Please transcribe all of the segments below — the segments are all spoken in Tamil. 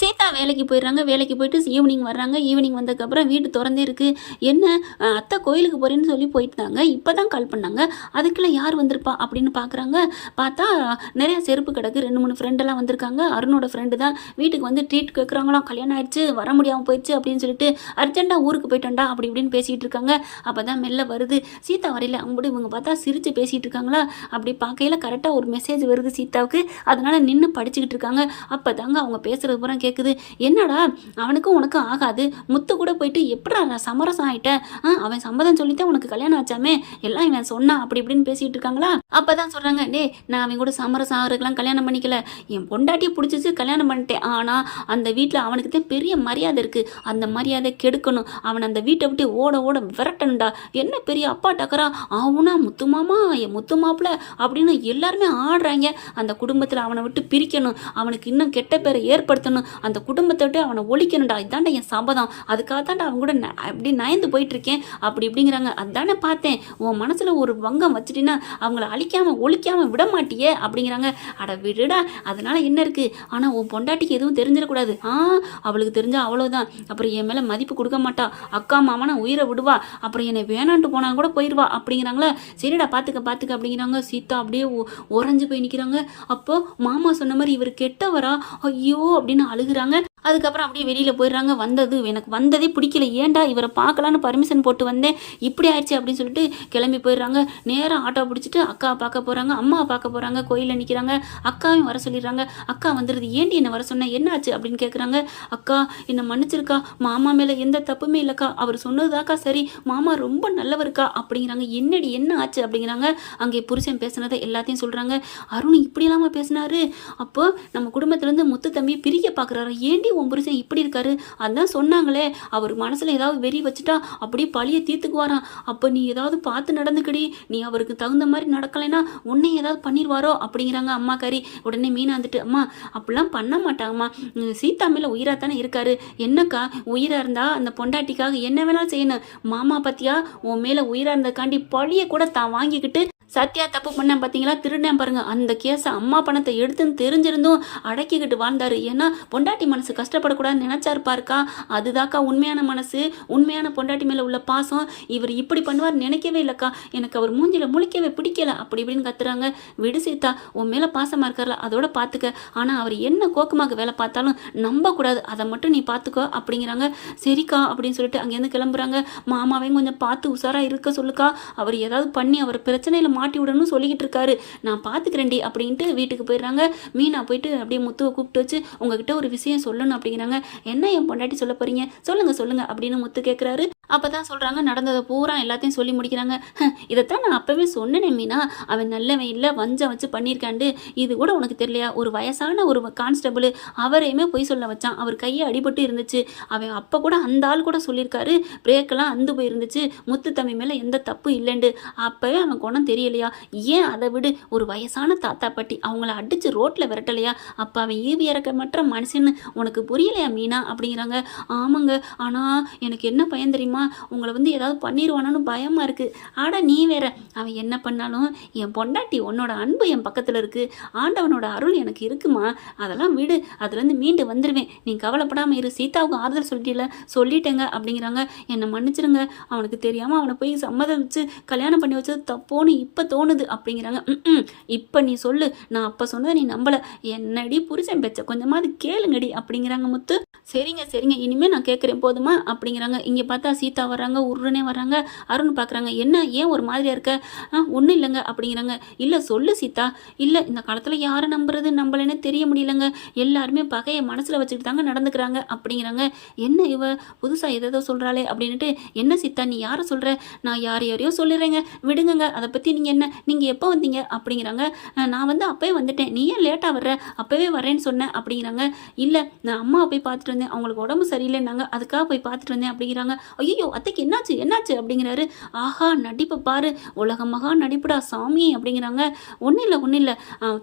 சீதா வேலைக்கு போயிடுறாங்க வேலைக்கு போயிட்டு ஈவினிங் வர்றாங்க. ஈவினிங் வந்ததுக்கப்புறம் வீடு திறந்தே இருக்குது என்ன அத்தை கோயிலுக்கு போகிறேன்னு சொல்லி போயிட்டாங்க. இப்போ தான் கால் பண்ணாங்க. அதுக்குள்ளே யார் வந்திருப்பா அப்படின்னு பார்க்குறாங்க பார்த்தா நிறையா செருப்பு கிடக்கு. ரெண்டு மூணு ஃப்ரெண்டெல்லாம் வந்திருக்காங்க. அருணோட ஃப்ரெண்டு தான். வீட்டுக்கு வந்து ட்ரீட் கேட்குறாங்களாம் கல்யாணம் ஆயிடுச்சு வர முடியாமல் போயிடுச்சு அப்படின்னு சொல்லிட்டு அர்ஜென்ட்டாக ஊருக்கு போயிட்டோம்டா அப்படி இப்படின்னு பேசிகிட்டு இருக்காங்க. அப்போ தான் மெல்ல வருது. சீதா வரையில அவங்க இவங்க பார்த்தா சிரித்து பேசிகிட்டு இருக்காங்களா? அப்படி பார்க்கையில கரெக்டாக ஒரு மெசேஜ் வருது சீதாவுக்கு. அதனால் நின்று படிச்சுக்கிட்டு இருக்காங்க. அப்போ தாங்க அவங்க பேசுகிறது பூரா கேட்குது என்னடா அவனுக்கும் உனக்கும் ஆகாது. முத்து கூட போயிட்டு எப்படா நான் சமரசம் ஆயிட்டேன்? ஆ, அவன் சம்மதம் சொல்லித்தான் உனக்கு கல்யாணம் ஆச்சாமே? எல்லாம் இவன் சொன்னான் அப்படி இப்படின்னு பேசிட்டு இருக்காங்களா? அப்பதான் சொல்றாங்க டே நான் அவன் கூட சமரசம் ஆகிறதுக்கெல்லாம் கல்யாணம் பண்ணிக்கல. என் பொண்டாட்டி பிடிச்சிச்சு கல்யாணம் பண்ணிட்டேன். ஆனா அந்த வீட்டில் அவனுக்கு தான் பெரிய மரியாதை இருக்கு. அந்த மரியாதை கெடுக்கணும். அவன் அந்த வீட்டை விட்டு ஓட ஓட விரட்டணும்டா. என்ன பெரிய அப்பா டக்கரா? அவனா முத்து மாமா என் முத்து மாப்பிள்ள அப்படின்னு எல்லாருமே ஆடுறாங்க. அந்த குடும்பத்தில் அவனை விட்டு பிரிக்கணும். அவனுக்கு இன்னும் கெட்ட பேரை ஏற்படுத்தணும். அந்த குடும்பத்தை விட்டு அவனை ஒழிக்கணும்டா இதாண்டா என் சபதம் அதுக்காக தான்டா அவங்க கூட ந- அப்படி நயந்து போயிட்டு இருக்கேன் அப்படி இப்படிங்கிறாங்க. அதானே பார்த்தேன். உன் மனசுல ஒரு வங்கம் வச்சுட்டினா அவங்கள அழிக்காம ஒழிக்காம விட மாட்டியே அப்படிங்கிறாங்க. அட விடுடா அதனால என்ன இருக்கு? ஆனா உன் பொண்டாட்டிக்கு எதுவும் தெரிஞ்சிடக்கூடாது. ஆ அவளுக்கு தெரிஞ்சா அவ்வளோதான் அப்புறம் என் மேல மதிப்பு கொடுக்க மாட்டா. அக்கா மாமனா உயிரை விடுவா. அப்புறம் என்னை வேணான்ட்டு போனா கூட போயிடுவா அப்படிங்கிறாங்களா? சரிடா பாத்துக்க பாத்துக்க அப்படிங்கிறாங்க. சீதா அப்படியே உறைஞ்சு போய் நிற்கிறாங்க அப்போ மாமா சொன்ன மாதிரி இவர் கெட்டவரா? ஐயோ அப்படின்னு அழுகுறாங்க அதுக்கப்புறம் அப்படியே வெளியில் போயிடுறாங்க. வந்தது எனக்கு வந்ததே பிடிக்கல. ஏன்டா இவரை பார்க்கலான்னு பர்மிஷன் போட்டு வந்தேன். இப்படி ஆயிடுச்சு அப்படின்னு சொல்லிட்டு கிளம்பி போயிடுறாங்க. நேராக ஆட்டோ பிடிச்சிட்டு அக்கா பார்க்க போகிறாங்க அம்மா பார்க்க போகிறாங்க கோயிலில் நிற்கிறாங்க அக்காவையும் வர சொல்லிடுறாங்க. அக்கா வந்துடுது ஏண்டி என்னை வர சொன்ன? என்னாச்சு அப்படின்னு கேட்குறாங்க அக்கா என்னை மன்னிச்சிருக்கா. மாமா மேலே எந்த தப்புமே இல்லைக்கா. அவர் சொன்னதுதாக்கா சரி. மாமா ரொம்ப நல்லவருக்கா அப்படிங்கிறாங்க. என்னடி என்ன ஆச்சு? அப்படிங்கிறாங்க. அங்கே புருஷன் பேசுனதை எல்லாத்தையும் சொல்கிறாங்க அருண் இப்படி இல்லாமல் பேசினாரு. அப்போ நம்ம குடும்பத்துலேருந்து முத்து தம்பி பிரிய பார்க்குறாரு ஏண்டி உன் புருஷன் இப்படி இருக்காரு? அதான் சொன்னாங்களே. அவர் மனசில் ஏதாவது வெறி வச்சுட்டா அப்படியே பழிய தீர்த்துக்குவாராம். அப்போ நீ ஏதாவது பார்த்து நடந்துக்கடி. நீ அவருக்கு தகுந்த மாதிரி நடக்கலைன்னா உன்னை ஏதாவது பண்ணிடுவாரோ அப்படிங்கிறாங்க அம்மா கறி. உடனே மீனாந்துட்டு அம்மா அப்படிலாம் பண்ண மாட்டாங்கம்மா. சீதா மேலே உயிராக தானே இருக்காரு. என்னக்கா உயிராக இருந்தால் அந்த பொண்டாட்டிக்காக என்ன வேணாலும் செய்யணும். மாமா பத்தியா உன் மேலே உயிராக இருந்ததுக்காண்டி பழிய கூட தான் வாங்கிக்கிட்டு சத்யா தப்பு பண்ணேன் பார்த்தீங்களா திருடேன் பாருங்க. அந்த கேஸை அம்மா பணத்தை எடுத்துன்னு தெரிஞ்சிருந்தும் அடக்கிக்கிட்டு வாழ்ந்தாரு. ஏன்னா பொண்டாட்டி மனசு கஷ்டப்படக்கூடாதுன்னு நினைச்சாரு பாருக்கா. அதுதாக்கா உண்மையான மனசு உண்மையான பொண்டாட்டி மேலே உள்ள பாசம். இவர் இப்படி பண்ணுவார் நினைக்கவே இல்லைக்கா. எனக்கு அவர் மூஞ்சில முழிக்கவே பிடிக்கல. அப்படி இப்படின்னு கத்துறாங்க. விடு சீதா உன் மேலே பாசமாக இருக்கார்ல அதோட பார்த்துக்க ஆனால் அவர் என்ன கோக்கமாக வேலை பார்த்தாலும் நம்பக்கூடாது. அதை மட்டும் நீ பார்த்துக்கோ அப்படிங்கிறாங்க. சரிக்கா அப்படின்னு சொல்லிட்டு அங்கேருந்து கிளம்புறாங்க. மாமாவையும் கொஞ்சம் பார்த்து உஷாராக இருக்க சொல்லுக்கா. அவர் ஏதாவது பண்ணி அவர் பிரச்சனையில் மாட்டி விடணும்னு சொல்லிக்கிட்டு இருக்காரு. நான் பார்த்துக்கிறேன்டி அப்படின்ட்டு வீட்டுக்கு போயிடுறாங்க. மீனா போயிட்டு அப்படியே முத்துவை கூப்பிட்டு வச்சு உங்ககிட்ட ஒரு விஷயம் சொல்லணும் அப்படிங்கிறாங்க. என்ன என் பொண்டாட்டி சொல்ல போறீங்க? சொல்லுங்க சொல்லுங்க அப்படின்னு முத்து கேட்குறாரு அப்போ தான் சொல்கிறாங்க நடந்ததை பூரா எல்லாத்தையும் சொல்லி முடிக்கிறாங்க. இதைத்தான் நான் அப்போவே சொன்னேனே மீனா. அவன் நல்லவன் இல்லை வஞ்சம் வச்சு பண்ணியிருக்காண்டு இது கூட உனக்கு தெரியலையா? ஒரு வயசான ஒரு கான்ஸ்டபிள் அவரையுமே பொய் சொல்ல வச்சான். அவர் கையை அடிபட்டு இருந்துச்சு. அவன் அப்போ கூட அந்த ஆள் கூட சொல்லியிருக்காரு. பிரேக்கெல்லாம் அந்து போயிருந்துச்சு. முத்து தம்பி மேலே எந்த தப்பு இல்லைண்டு அப்போவே அவன் குணம் தெரியலையா? ஏன் அதை விடு? ஒரு வயசான தாத்தா பாட்டி அவங்கள அடித்து ரோட்டில் விரட்டலையா? அப்போ அவன் ஈவி இறக்கமற்ற மனுஷன்னு உனக்கு புரியலையா மீனா? அப்படிங்கிறாங்க. ஆமாங்க. ஆனால் எனக்கு என்ன பயன் தெரியுமா? உங்களை வந்து ஏதாவது பண்ணிடுவானான்னு பயமாக இருக்குது ஆடா நீ வேற. அவன் என்ன பண்ணாலும் என் பொண்டாட்டி உன்னோட அன்பு என் பக்கத்தில் இருக்குது ஆண்டவனோட அருள் எனக்கு இருக்குமா? அதெல்லாம் விடு. அதுலேருந்து மீண்டு வந்துடுவேன் நீ கவலைப்படாமல் இரு. சீதாவுக்கு ஆறுதல் சொல்லிட்டல சொல்லிட்டேங்க அப்படிங்கிறாங்க. என்னை மன்னிச்சிருங்க. அவனுக்கு தெரியாமல் அவனை போய் சம்மதம் வச்சு கல்யாணம் பண்ணி வச்சது தப்போன்னு இப்போ தோணுது அப்படிங்கிறாங்க. ம் இப்போ நீ சொல்லு. நான் அப்போ சொன்னதை நீ நம்பலை. என்னடி புருஷன் பெச்ச? கொஞ்சமாவது கேளுங்கடி அப்படிங்கிறாங்க முத்து. சரிங்க சரிங்க. இனிமேல் நான் கேட்குறேன் போதுமா? அப்படிங்கிறாங்க. இங்கே பார்த்தா சீதா வர்றாங்க உருனே வர்றாங்க அருண் பார்க்குறாங்க என்ன ஏன் ஒரு மாதிரியாக இருக்க? ஒன்றும் இல்லைங்க அப்படிங்கிறாங்க. இல்லை சொல்லு சீதா. இல்லை இந்த காலத்தில் யாரை நம்புறது? நம்மளேன்னு தெரிய முடியலங்க. எல்லாருமே பகையை மனசில் வச்சுக்கிட்டு தாங்க நடந்துக்கிறாங்க அப்படிங்கிறாங்க. என்ன இவ? புதுசாக எதோ சொல்கிறாளே அப்படின்ட்டு என்ன சீதா நீ யாரை சொல்கிற நான் யார் யாரையோ சொல்லிடுறேங்க விடுங்கங்க அதை பற்றி நீங்கள் என்ன? நீங்கள் எப்போ வந்தீங்க? அப்படிங்கிறாங்க. நான் வந்து அப்போயே வந்துட்டேன். நீ ஏன் லேட்டாக வர்ற? அப்போவே வரேன்னு சொன்னேன் அப்படிங்கிறாங்க. இல்லை நான் அம்மாவை போய் பார்த்துட்டு வந்தேன். அவங்களுக்கு உடம்பு சரியில்லைன்னாங்க. அதுக்காக போய் பார்த்துட்டு வந்தேன் அப்படிங்கிறாங்க. ஐயோ ஐயோ அத்தைக்கு என்னாச்சு என்னாச்சு? அப்படிங்கிறாரு. ஆஹா நடிப்பை பாரு. உலகமாக மகா நடிப்புடா சாமி அப்படிங்கிறாங்க. ஒன்றும் இல்லை ஒன்றும் இல்லை.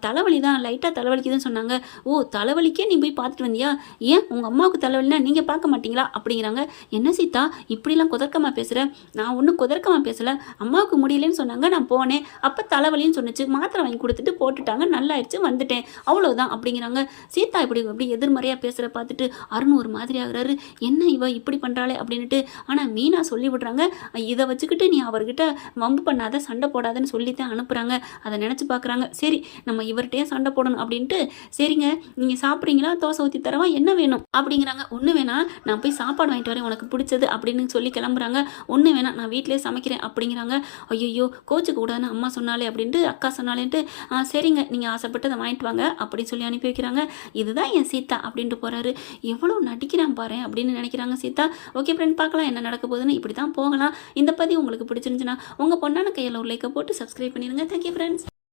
தலைவலி தான் லைட்டாக தலைவலிக்குதுன்னு சொன்னாங்க. ஓ தலைவலிக்கே நீ போய் பார்த்துட்டு வந்தியா? ஏன் உங்கள் அம்மாவுக்கு தலைவலினா நீங்கள் பார்க்க மாட்டீங்களா? அப்படிங்கிறாங்க. என்ன சீதா இப்படிலாம் குதர்க்கமாக பேசுகிற நான் ஒன்றும் குதர்க்கமாக பேசலை. அம்மாவுக்கு முடியலன்னு சொன்னாங்க நான் போனேன். அப்போ தலைவலின்னு சொன்னுச்சு. மாத்திரை வாங்கி கொடுத்துட்டு போட்டுட்டாங்க. நல்லாயிடுச்சு வந்துட்டேன். அவ்வளோதான் அப்படிங்கிறாங்க. சீதா இப்படி இப்படி எதிர்மறையாக பேசுகிற பார்த்துட்டு அருண் ஒரு மாதிரி ஆகுறாரு. என்ன இவ இப்படி பண்ணுறாளே அப்படின்ட்டு ஆனால் மீனா சொல்லி விடுறாங்க. இதை வச்சுக்கிட்டு நீ அவர்கிட்ட வம்பு பண்ணாத சண்டை போடாதன்னு சொல்லித்தான் அனுப்புகிறாங்க அதை நினச்சி பார்க்குறாங்க சரி நம்ம இவர்கிட்டயே சண்டை போடணும் அப்படின்ட்டு சரிங்க நீங்கள் சாப்பிட்றீங்களா? தோசை ஊற்றி தரவா? என்ன வேணும்? அப்படிங்கிறாங்க. ஒன்று வேணா நான் போய் சாப்பாடு வாங்கிட்டு வரேன் உனக்கு பிடிச்சது அப்படின்னு சொல்லி கிளம்புறாங்க. ஒன்று வேணா நான் வீட்டிலே சமைக்கிறேன் அப்படிங்கிறாங்க. ஐயோ கோச்சுக்கு கூடாதுன்னு அம்மா சொன்னாலே அப்படின்ட்டு அக்கா சொன்னாலேன்ட்டு "ஆ, சரிங்க நீங்கள் ஆசைப்பட்டு அதை வாங்கிட்டு வாங்க அப்படின்னு சொல்லி அனுப்பி வைக்கிறாங்க. இதுதான் என் சீதா அப்படின்ட்டு போகிறாரு எவ்வளோ நடிக்கிறான் பாரு அப்படின்னு நினைக்கிறாங்க சீதா. ஓகே ஃப்ரெண்ட் பார்க்கலாம் என்ன நடக்க போகுதுன்னு இப்படி தான் போகலாம். இந்த பதிவு உங்களுக்கு பிடிச்சிருந்துச்சுன்னா உங்கள் பொண்ணான கையில் ஒரு லைக்கை போட்டு சப்ஸ்கிரைப் பண்ணிடுங்க. Thank you friends